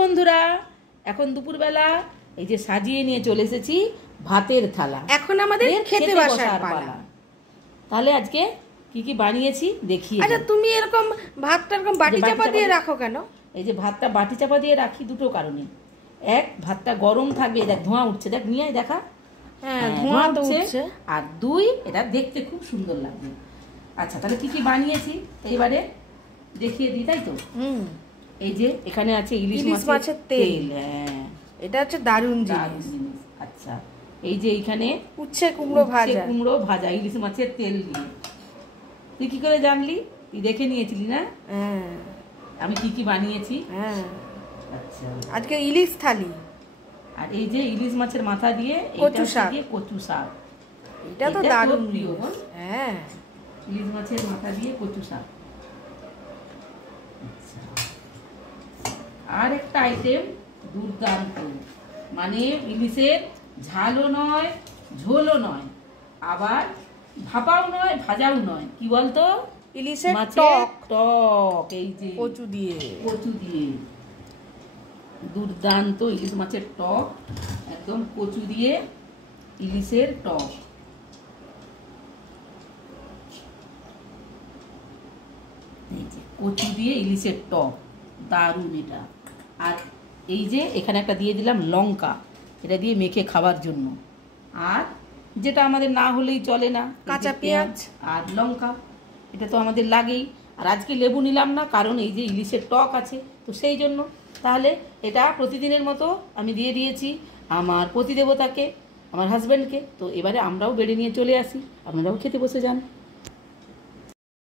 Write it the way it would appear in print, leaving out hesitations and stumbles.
বন্ধুরা, এখন দুপুরবেলা এই যে সাজিয়ে নিয়ে চলে এসেছি ভাতের থালা। এখন আমাদের খেতে বসার পালা। তাহলে আজকে কি কি বানিয়েছি দেখি। আচ্ছা, তুমি এরকম ভাতটা এরকম বাটি চাপা দিয়ে রাখো কেন? এই যে ভাতটা বাটি চাপা দিয়ে রাখি দুটো কারণে। এক, ভাতটা গরম থাকবে, দেখ ধোঁয়া উঠছে, দেখ নিয়ে দেখা। হ্যাঁ, ধোঁয়া তো উঠছে। আর দুই, এটা দেখতে খুব সুন্দর লাগবে। আচ্ছা, তাহলে কি কি বানিয়েছি এইবারে দেখিয়ে দিই, তাই তো? এই যে এখানে আছে ইলিশ মাছের তেল। হ্যাঁ, এটা হচ্ছে দারুণ জিনিস। আচ্ছা, এই যে এইখানে উচ্ছে কুমড়ো ভাজা ইলিশ মাছের তেল দিয়ে। তুই কি করে জানলি? তুই দেখে নিয়েছিলি না? হ্যাঁ, আমি কি কি বানিয়েছি। হ্যাঁ, আচ্ছা, আজকে ইলিশ থালি। আর এই যে ইলিশ মাছের মাথা দিয়ে কচু শাক। এটা তো দারুণ প্রিয়। হ্যাঁ, ইলিশ মাছের মাথা দিয়ে কচু শাক। আর একটা আইটেম দুর্দান্ত, মানে ইলিশের ঝালও নয়, ঝোলও নয়, আবার ভাপাও নয়, ভাজাও নয়। কি বলতো? ইলিশের টক। এই যে কচু দিয়ে দুর্দান্ত ইলিশ মাছের টক, একদম কচু দিয়ে ইলিশের টক। এই যে কচু দিয়ে ইলিশের টক, দারুণ এটা। আর এই যে এখানে একটা দিয়ে দিলাম লঙ্কা, এটা দিয়ে মেখে খাওয়ার জন্য। আর যেটা আমাদের না হলেই চলে না, কাঁচা পেঁয়াজ আর লঙ্কা, এটা তো আমাদের লাগেই। আর আজকে লেবু নিলাম না, কারণ এই যে ইলিশের টক আছে, তো সেই জন্য। তাহলে এটা প্রতিদিনের মতো আমি দিয়ে দিয়েছি আমার পতিদেবতাকে, আমার হাজব্যান্ডকে। তো এবারে আমরাও বেড়ে নিয়ে চলে আসি, আপনারাও খেতে বসে যান।